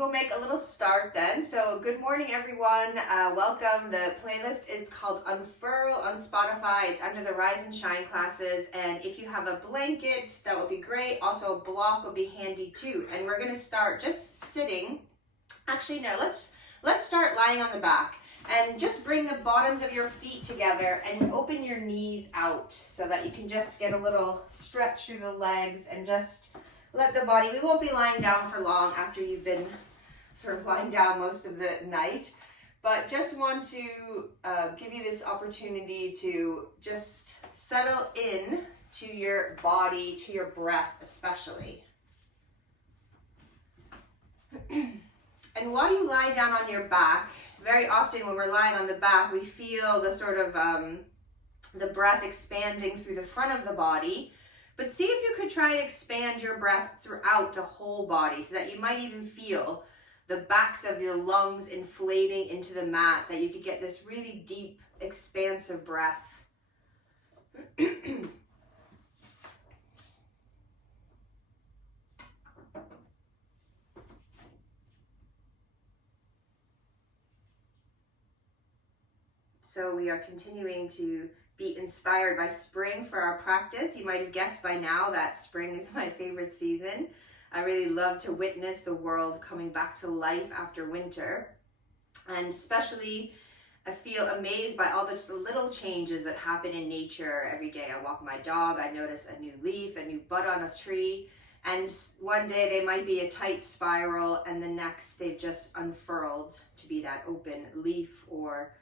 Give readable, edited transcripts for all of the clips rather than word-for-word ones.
we'll make a little start then. So good morning, everyone. Welcome. The playlist is called Unfurl on Spotify. It's under the Rise and Shine classes. And if you have a blanket, that would be great. Also, a block would be handy too. And we're going to start just sitting. Actually, no, let's start lying on the back. And just bring the bottoms of your feet together and open your knees out so that you can just get a little stretch through the legs and just let the body, we won't be lying down for long after you've been sort of lying down most of the night, but just want to give you this opportunity to just settle in to your body, to your breath especially. And while you lie down on your back, very often when we're lying on the back, we feel the sort of the breath expanding through the front of the body. But see if you could try and expand your breath throughout the whole body so that you might even feel the backs of your lungs inflating into the mat, that you could get this really deep, expansive breath. So we are continuing to be inspired by spring for our practice. You might have guessed by now that spring is my favorite season. I really love to witness the world coming back to life after winter. And especially, I feel amazed by all the little changes that happen in nature every day. I walk my dog, I notice a new leaf, a new bud on a tree. And one day they might be a tight spiral, and the next they've just unfurled to be that open leaf or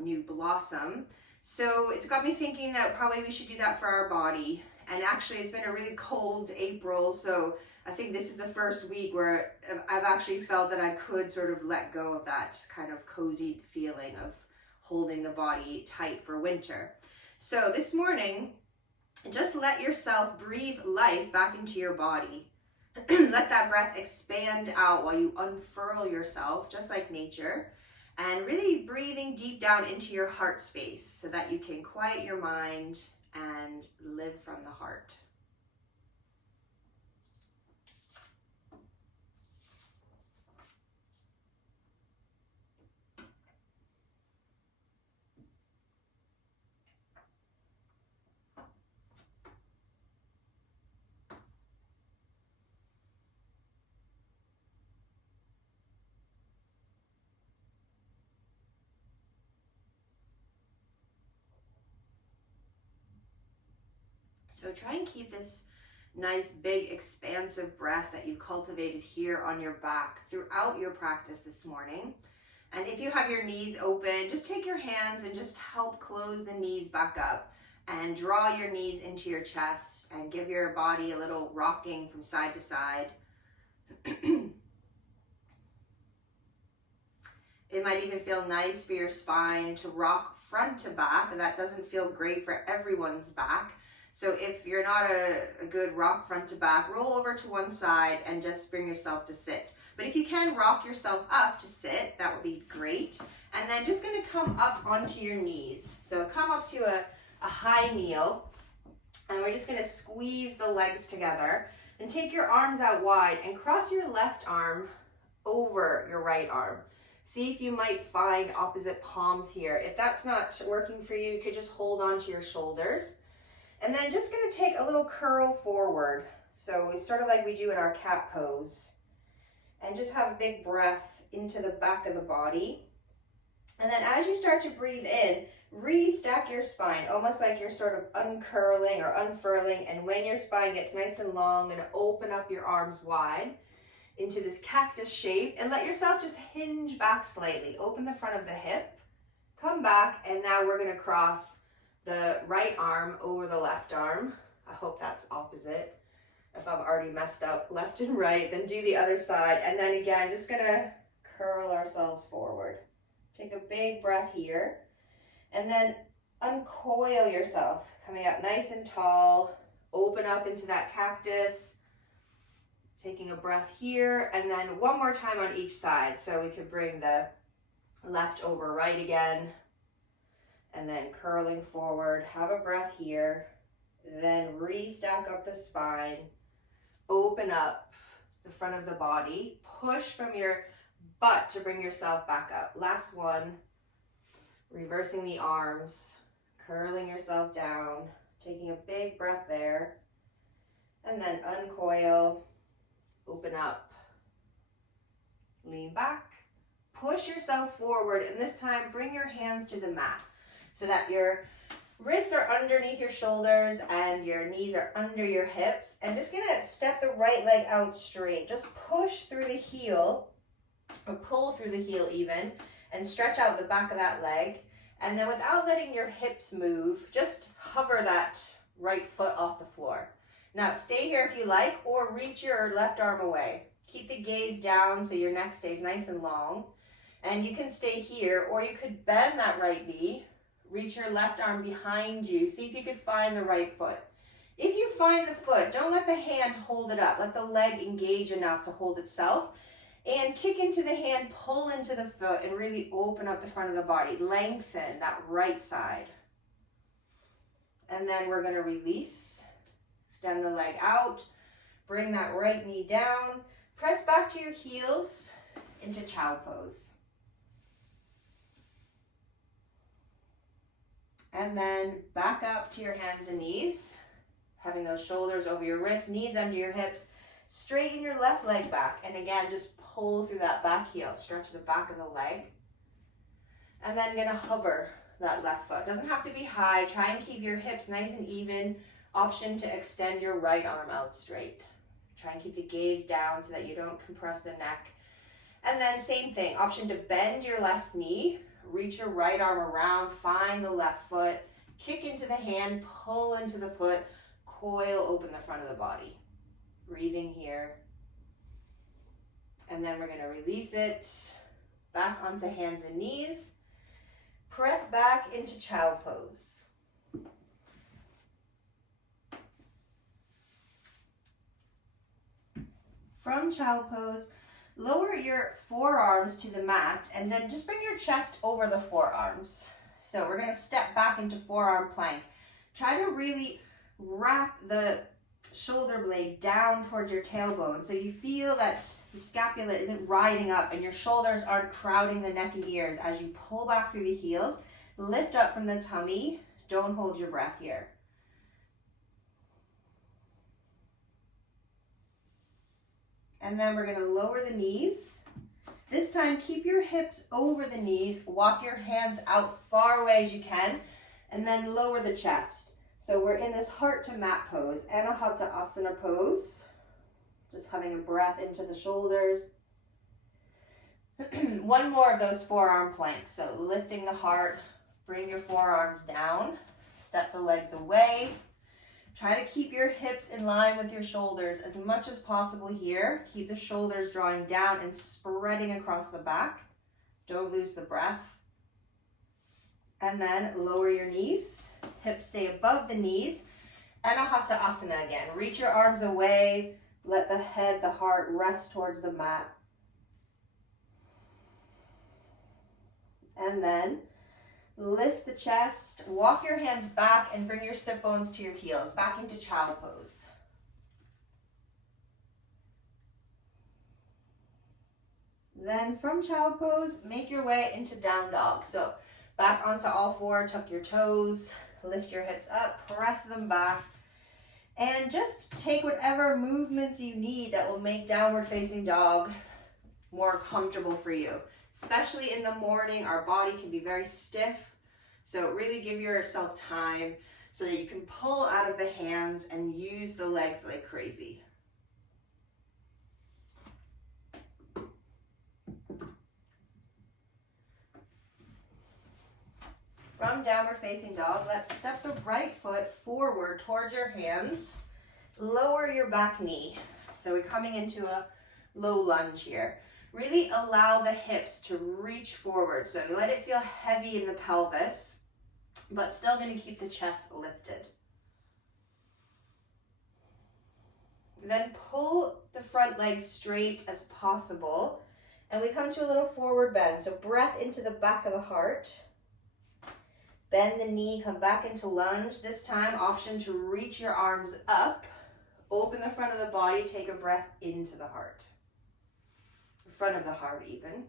new blossom. So it's got me thinking that probably we should do that for our body. And actually it's been a really cold April, so I think this is the first week where I've actually felt that I could sort of let go of that kind of cozy feeling of holding the body tight for winter. So this morning, just let yourself breathe life back into your body. Let that breath expand out while you unfurl yourself, just like nature. And really breathing deep down into your heart space so that you can quiet your mind and live from the heart. So try and keep this nice, big, expansive breath that you cultivated here on your back throughout your practice this morning. And if you have your knees open, just take your hands and just help close the knees back up and draw your knees into your chest and give your body a little rocking from side to side. It might even feel nice for your spine to rock front to back. That doesn't feel great for everyone's back. So if you're not a good rock front to back, roll over to one side and just bring yourself to sit. But if you can rock yourself up to sit, that would be great. And then just going to come up onto your knees. So come up to a high kneel, and we're just going to squeeze the legs together and take your arms out wide and cross your left arm over your right arm. See if you might find opposite palms here. If that's not working for you, you could just hold on to your shoulders. And then just going to take a little curl forward. So it's sort of like we do in our cat pose. And just have a big breath into the back of the body. And then as you start to breathe in, re-stack your spine, almost like you're sort of uncurling or unfurling. And when your spine gets nice and long, and open up your arms wide into this cactus shape. And let yourself just hinge back slightly. Open the front of the hip. Come back, and now we're going to cross the right arm over the left arm. I hope that's opposite. If I've already messed up left and right, then do the other side. And then again, just gonna curl ourselves forward. Take a big breath here. And then uncoil yourself, coming up nice and tall. Open up into that cactus. Taking a breath here, and then one more time on each side. So we could bring the left over right again. And then curling forward, have a breath here, then re-stack up the spine, open up, the front of the body. Push from your butt to bring yourself back up. Last one. Reversing the arms, curling yourself down, taking a big breath there, and then uncoil, open up, lean back, push yourself forward, and this time bring your hands to the mat so that your wrists are underneath your shoulders and your knees are under your hips. And just gonna step the right leg out straight. Just push through the heel, or pull through the heel even, and stretch out the back of that leg. And then without letting your hips move, just hover that right foot off the floor. Now stay here if you like, or reach your left arm away. Keep the gaze down so your neck stays nice and long. And you can stay here, or you could bend that right knee, reach your left arm behind you, see if you could find the right foot. If you find the foot, don't let the hand hold it up. Let the leg engage enough to hold itself. And kick into the hand, pull into the foot, and really open up the front of the body. Lengthen that right side. And then we're going to release. Extend the leg out. Bring that right knee down. Press back to your heels into child pose. And then back up to your hands and knees. Having those shoulders over your wrists, knees under your hips. Straighten your left leg back. And again, just pull through that back heel. Stretch the back of the leg. And then gonna hover that left foot. Doesn't have to be high. Try and keep your hips nice and even. Option to extend your right arm out straight. Try and keep the gaze down so that you don't compress the neck. And then same thing. Option to bend your left knee. Reach your right arm around. Find the left foot. Kick into the hand. Pull into the foot. Coil open the front of the body. Breathing here. And then we're going to release it back onto hands and knees. Press back into child pose. From child pose, lower your forearms to the mat and then just bring your chest over the forearms. So we're going to step back into forearm plank. Try to really wrap the shoulder blade down towards your tailbone so you feel that the scapula isn't riding up and your shoulders aren't crowding the neck and ears as you pull back through the heels. Lift up from the tummy. Don't hold your breath here. And then we're going to lower the knees. This time keep your hips over the knees. Walk your hands out far away as you can and then lower the chest. So we're in this heart to mat pose, Anahata Asana pose. Just having a breath into the shoulders. One more of those forearm planks. So lifting the heart, bring your forearms down, step the legs away. Try to keep your hips in line with your shoulders as much as possible here. Keep the shoulders drawing down and spreading across the back. Don't lose the breath. And then lower your knees. Hips stay above the knees. Anahata Asana again. Reach your arms away. Let the head, the heart rest towards the mat. And then lift the chest. Walk your hands back and bring your sit bones to your heels. Back into child pose. Then from child pose, make your way into down dog. So back onto all four, tuck your toes. Lift your hips up, press them back, and just take whatever movements you need that will make downward facing dog more comfortable for you. Especially in the morning, our body can be very stiff, so really give yourself time so that you can pull out of the hands and use the legs like crazy. From downward facing dog, let's step the right foot forward towards your hands. Lower your back knee. So we're coming into a low lunge here. Really allow the hips to reach forward. So let it feel heavy in the pelvis, but still going to keep the chest lifted. Then pull the front leg straight as possible. And we come to a little forward bend. So breath into the back of the heart. Bend the knee, come back into lunge. This time, option to reach your arms up, Open the front of the body, take a breath into the heart. The front of the heart even.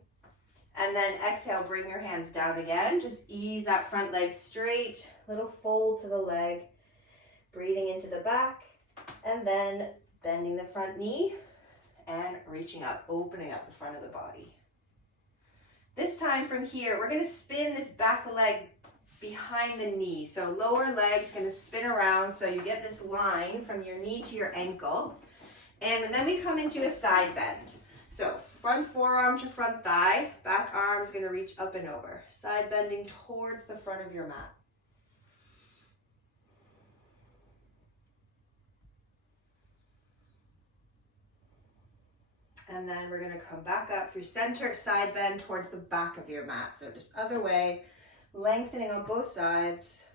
And then exhale, bring your hands down again. Just ease that front leg straight, little fold to the leg. Breathing into the back, and then bending the front knee and reaching up, opening up the front of the body. This time from here, we're gonna spin this back leg behind the knee. So lower leg's gonna spin around so you get this line from your knee to your ankle. And then we come into a side bend. So front forearm to front thigh, back arm's gonna reach up and over. Side bending towards the front of your mat. And then we're gonna come back up through center, side bend towards the back of your mat. So just other way, lengthening on both sides.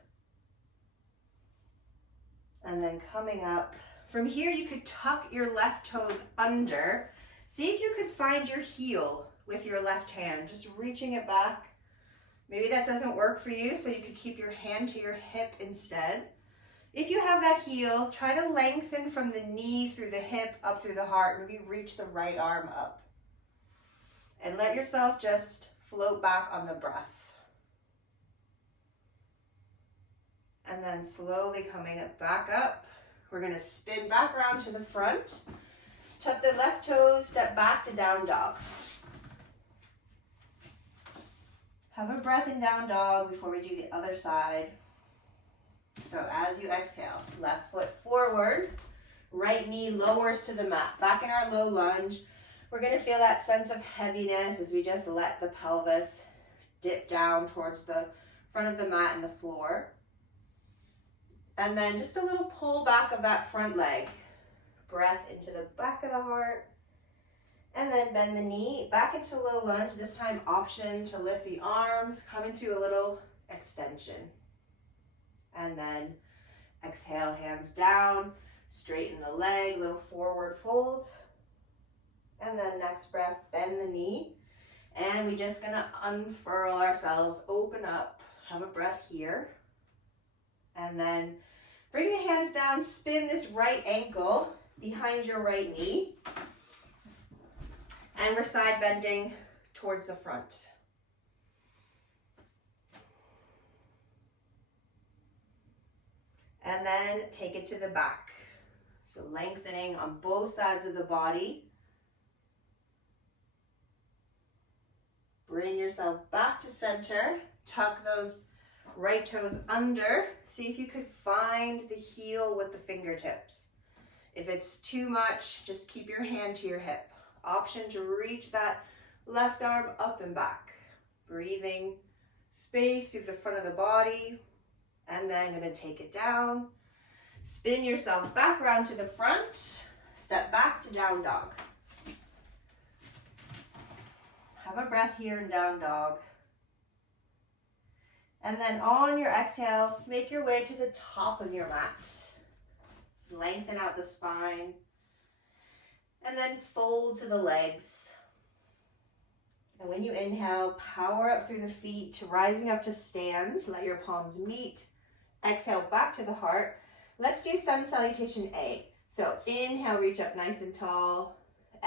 And then coming up. From here, you could tuck your left toes under. See if you could find your heel with your left hand, just reaching it back. Maybe that doesn't work for you, so you could keep your hand to your hip instead. If you have that heel, try to lengthen from the knee through the hip, up through the heart. Maybe reach the right arm up. And let yourself just float back on the breath. And then slowly coming back up. We're gonna spin back around to the front. Tuck the left toes, step back to down dog. Have a breath in down dog before we do the other side. So as you exhale, left foot forward, right knee lowers to the mat. Back in our low lunge, we're gonna feel that sense of heaviness as we just let the pelvis dip down towards the front of the mat and the floor. And then just a little pull back of that front leg. Breath into the back of the heart. And then bend the knee back into low lunge. This time option to lift the arms, come into a little extension. And then exhale, hands down, straighten the leg, little forward fold. And then next breath, bend the knee. And we're just gonna unfurl ourselves, open up, have a breath here. And then bring the hands down, spin this right ankle behind your right knee. And we're side bending towards the front. And then take it to the back. So lengthening on both sides of the body. Bring yourself back to center. Tuck those right toes under. See if you could find the heel with the fingertips. If it's too much, just keep your hand to your hip. Option to reach that left arm up and back. Breathing space through the front of the body. And then gonna take it down. Spin yourself back around to the front. Step back to down dog. Have a breath here in down dog. And then on your exhale, make your way to the top of your mat. Lengthen out the spine. And then fold to the legs. And when you inhale, power up through the feet to rising up to stand. Let your palms meet. Exhale back to the heart. Let's do sun salutation A. So inhale, reach up nice and tall.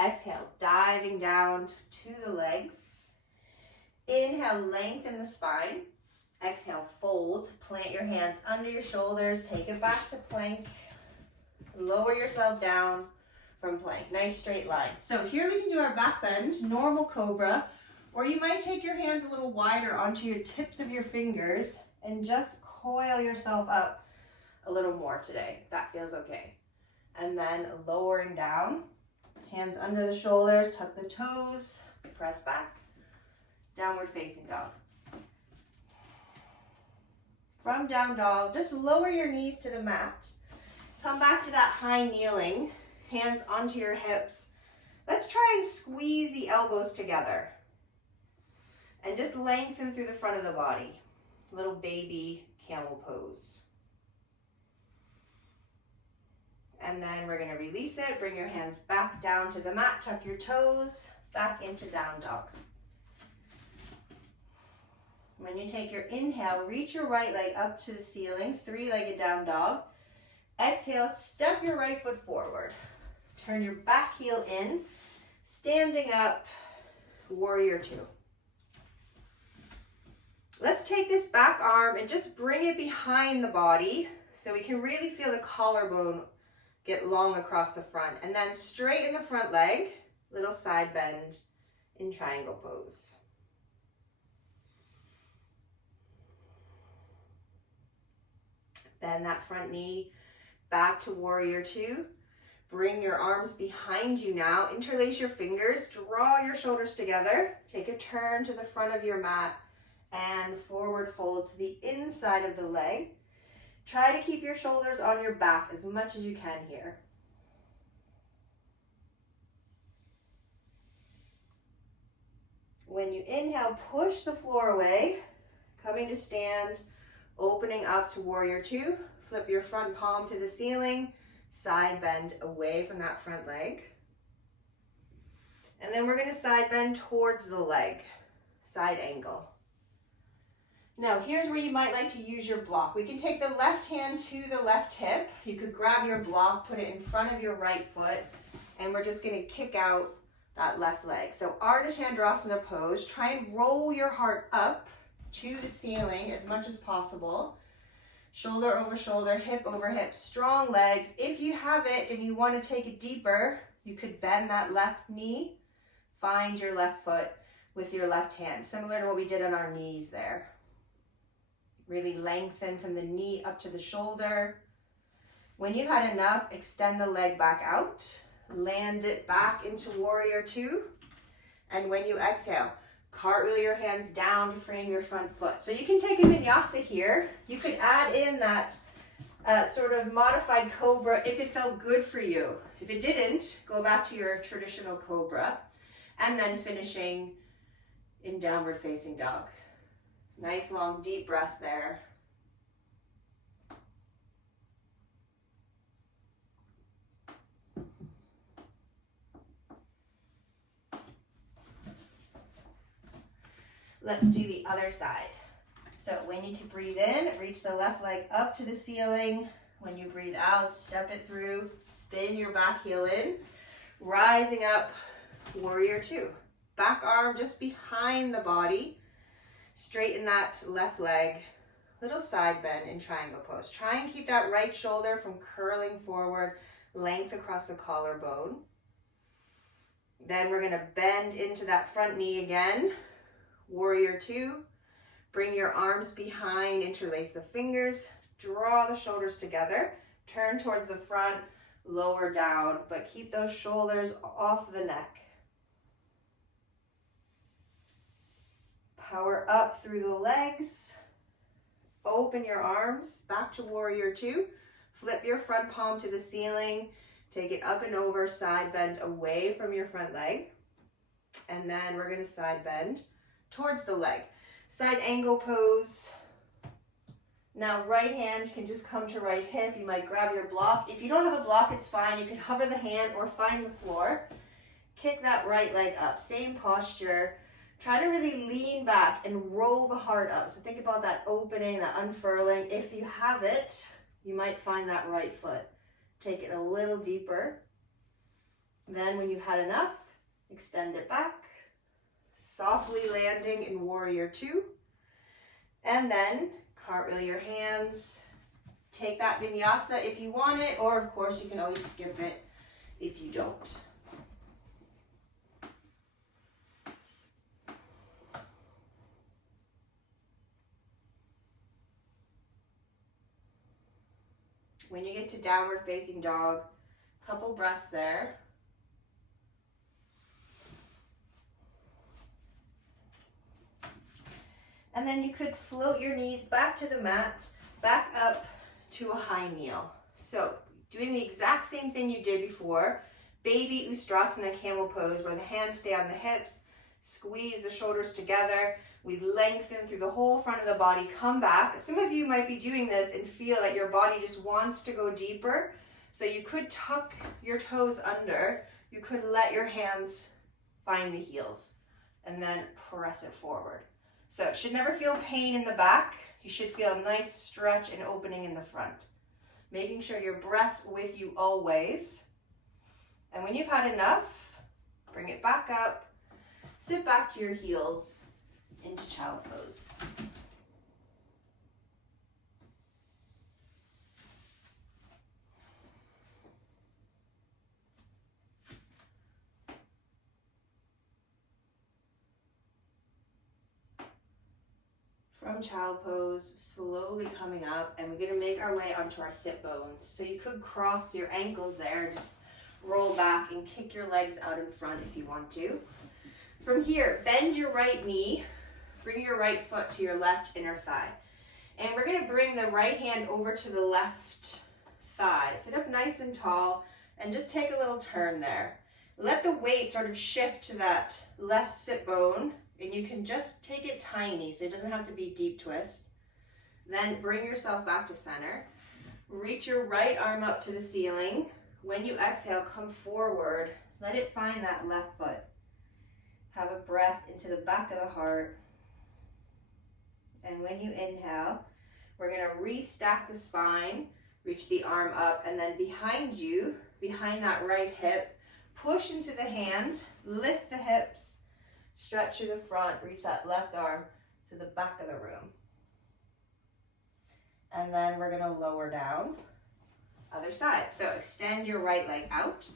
Exhale, diving down to the legs. Inhale, lengthen the spine. Exhale, fold. Plant your hands under your shoulders. Take it back to plank. Lower yourself down from plank. Nice straight line. So here we can do our back bend, normal cobra, or you might take your hands a little wider onto your tips of your fingers and just coil yourself up a little more today. That feels okay. And then lowering down, hands under the shoulders, tuck the toes, press back, downward facing dog. From down dog, just lower your knees to the mat. Come back to that high kneeling, hands onto your hips. Let's try and squeeze the elbows together. And just lengthen through the front of the body. Little baby camel pose. And then we're gonna release it. Bring your hands back down to the mat. Tuck your toes back into down dog. When you take your inhale, reach your right leg up to the ceiling, three-legged down dog. Exhale, step your right foot forward. Turn your back heel in, standing up, warrior two. Let's take this back arm and just bring it behind the body so we can really feel the collarbone get long across the front. And then straighten the front leg, little side bend in triangle pose. Bend that front knee back to warrior two. Bring your arms behind you now. Interlace your fingers, draw your shoulders together. Take a turn to the front of your mat and forward fold to the inside of the leg. Try to keep your shoulders on your back as much as you can here. When you inhale, push the floor away, coming to stand, opening up to warrior two. Flip your front palm to the ceiling, side bend away from that front leg. And then we're going to side bend towards the leg, side angle. Now here's where you might like to use your block. We can take the left hand to the left hip. You could grab your block, put it in front of your right foot, and we're just going to kick out that left leg. So Ardha Chandrasana pose, try and roll your heart up to the ceiling as much as possible. Shoulder over shoulder, hip over hip, strong legs. If you have it and you want to take it deeper, you could bend that left knee, find your left foot with your left hand, similar to what we did on our knees there. Really lengthen from the knee up to the shoulder. When you've had enough, extend the leg back out, land it back into warrior two, and when you exhale, cartwheel your hands down to frame your front foot. So you can take a vinyasa here. You could add in that sort of modified cobra if it felt good for you. If it didn't, go back to your traditional cobra, and then finishing in downward facing dog. Nice long deep breath there. Let's do the other side. So when you to breathe in, reach the left leg up to the ceiling. When you breathe out, step it through, spin your back heel in, rising up, warrior two. Back arm just behind the body. Straighten that left leg, little side bend in triangle pose. Try and keep that right shoulder from curling forward, length across the collarbone. Then we're going to bend into that front knee again. Warrior two. Bring your arms behind, interlace the fingers, draw the shoulders together, turn towards the front, lower down, but keep those shoulders off the neck. Power up through the legs. Open your arms back to warrior two. Flip your front palm to the ceiling. Take it up and over, side bend away from your front leg. And then we're going to side bend towards the leg. Side angle pose. Now right hand can just come to right hip. You might grab your block. If you don't have a block, it's fine. You can hover the hand or find the floor. Kick that right leg up. Same posture. Try to really lean back and roll the heart up. So think about that opening, that unfurling. If you have it, you might find that right foot. Take it a little deeper. Then when you've had enough, extend it back. Softly landing in warrior two. And then cartwheel your hands. Take that vinyasa if you want it, or of course you can always skip it if you don't. When you get to downward facing dog, couple breaths there. And then you could float your knees back to the mat, back up to a high kneel. So doing the exact same thing you did before, baby Ustrasana camel pose, where the hands stay on the hips, squeeze the shoulders together. We lengthen through the whole front of the body, come back. Some of you might be doing this and feel that your body just wants to go deeper. So you could tuck your toes under. You could let your hands find the heels and then press it forward. So it should never feel pain in the back. You should feel a nice stretch and opening in the front. making sure your breath's with you always. And when you've had enough, bring it back up, sit back to your heels into child pose. From child pose, slowly coming up, and we're going to make our way onto our sit bones. So you could cross your ankles there, just roll back and kick your legs out in front if you want to. From here, bend your right knee, bring your right foot to your left inner thigh. And we're going to bring the right hand over to the left thigh. Sit up nice and tall and just take a little turn there. Let the weight sort of shift to that left sit bone. And you can just take it tiny, so it doesn't have to be deep twist. Then bring yourself back to center. Reach your right arm up to the ceiling. When you exhale, come forward. Let it find that left foot. Have a breath into the back of the heart. And when you inhale, we're going to restack the spine, reach the arm up, and then behind you, behind that right hip, push into the hand, lift the hips, stretch through the front, reach that left arm to the back of the room. And then we're going to lower down, other side. So extend your right leg out,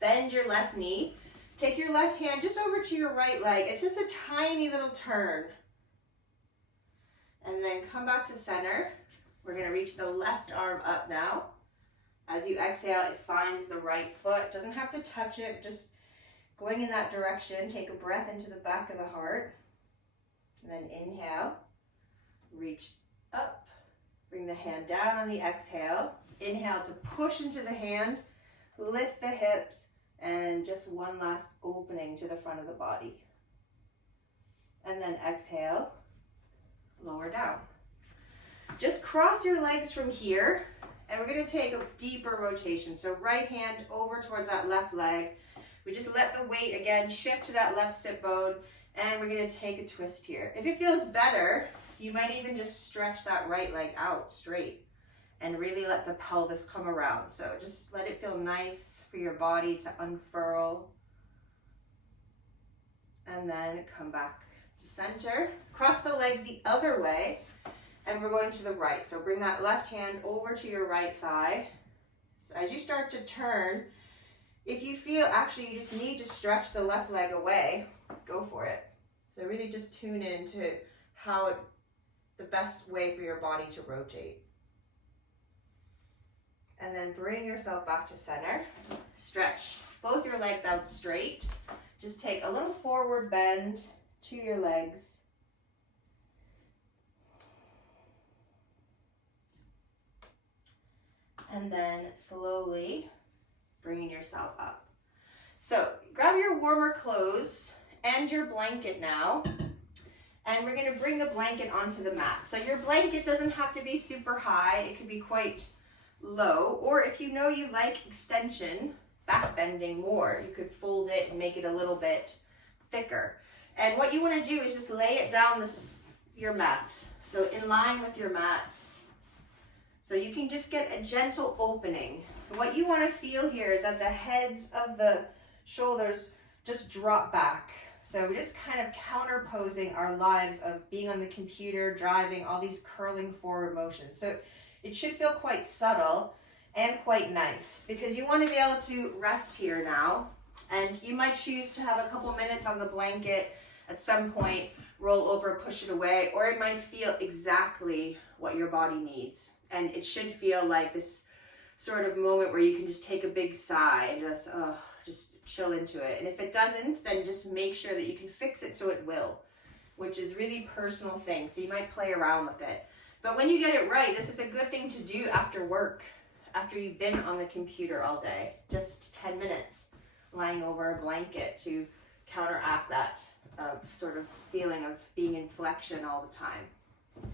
bend your left knee, take your left hand just over to your right leg. It's just a tiny little turn. And then come back to center. We're going to reach the left arm up now. As you exhale, it finds the right foot. Doesn't have to touch it, just going in that direction. Take a breath into the back of the heart. And then inhale, reach up, bring the hand down on the exhale. Inhale to push into the hand, lift the hips, and just one last opening to the front of the body. And then exhale, lower down. Just cross your legs from here, and we're going to take a deeper rotation. So right hand over towards that left leg. We just let the weight again shift to that left sit bone, and we're going to take a twist here. If it feels better, you might even just stretch that right leg out straight and really let the pelvis come around. So just let it feel nice for your body to unfurl. And then come back to center. Cross the legs the other way, and we're going to the right. So bring that left hand over to your right thigh. So as you start to turn, if you feel actually you just need to stretch the left leg away, go for it. So really just tune in to the best way for your body to rotate. And then bring yourself back to center. Stretch both your legs out straight. Just take a little forward bend to your legs. And then slowly bringing yourself up. So grab your warmer clothes and your blanket now. And we're going to bring the blanket onto the mat. So your blanket doesn't have to be super high. It could be quite low. Or if you know you like extension, back bending more, you could fold it and make it a little bit thicker. And what you want to do is just lay it down your mat. So in line with your mat. So you can just get a gentle opening. And what you want to feel here is that the heads of the shoulders just drop back. So we're just kind of counterposing our lives of being on the computer, driving, all these curling forward motions. So it should feel quite subtle and quite nice because you want to be able to rest here now. And you might choose to have a couple minutes on the blanket at some point, roll over, push it away, or it might feel exactly what your body needs. And it should feel like this sort of moment where you can just take a big sigh and just chill into it. And if it doesn't, then just make sure that you can fix it so it will, which is really personal thing. So you might play around with it. But when you get it right, this is a good thing to do after work, after you've been on the computer all day. Just 10 minutes lying over a blanket to counteract that sort of feeling of being in flexion all the time.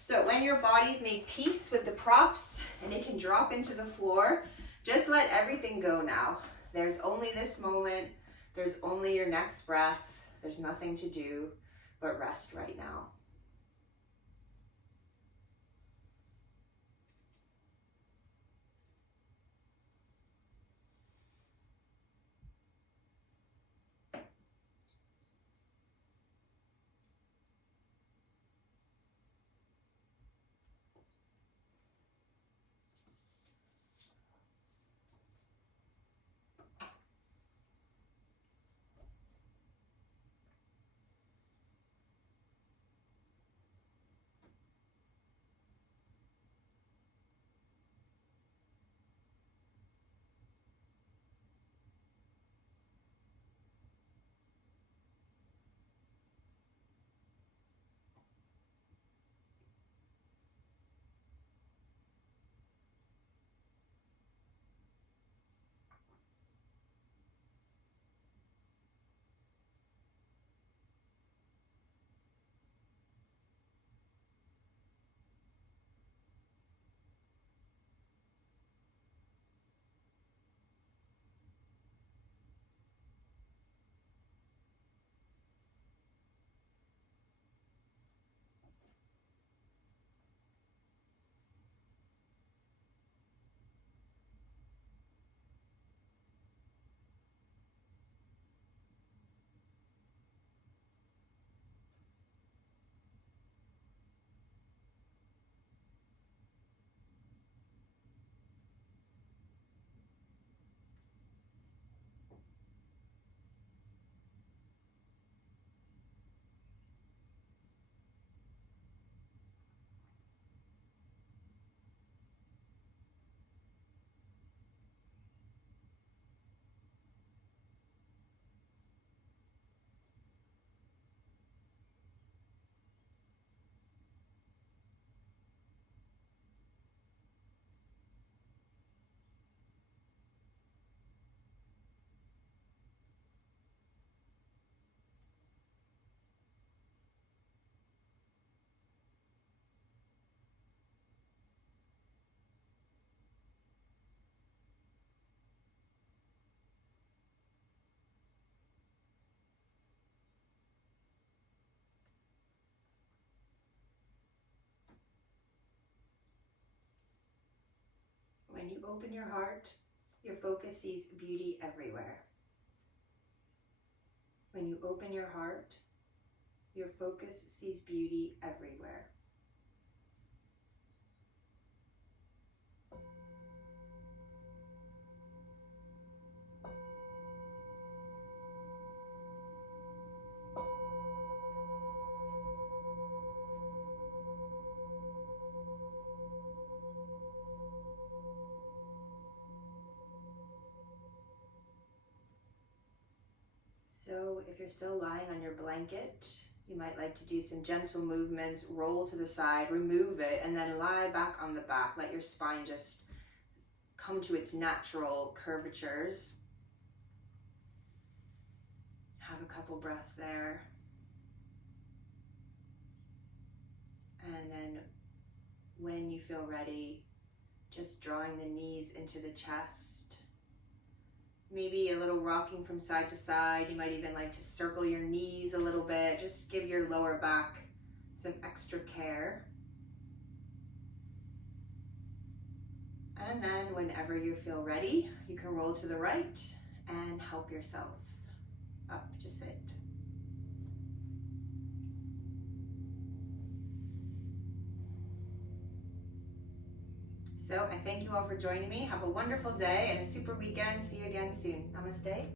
So when your body's made peace with the props and it can drop into the floor, just let everything go now. There's only this moment. There's only your next breath. There's nothing to do but rest right now. When you open your heart, your focus sees beauty everywhere. When you open your heart, your focus sees beauty everywhere. So if you're still lying on your blanket, you might like to do some gentle movements, roll to the side, remove it, and then lie back on the back. Let your spine just come to its natural curvatures. Have a couple breaths there. And then when you feel ready, just drawing the knees into the chest. Maybe a little rocking from side to side. You might even like to circle your knees a little bit. Just give your lower back some extra care. And then whenever you feel ready, you can roll to the right and help yourself up to sit. So I thank you all for joining me. Have a wonderful day and a super weekend. See you again soon. Namaste.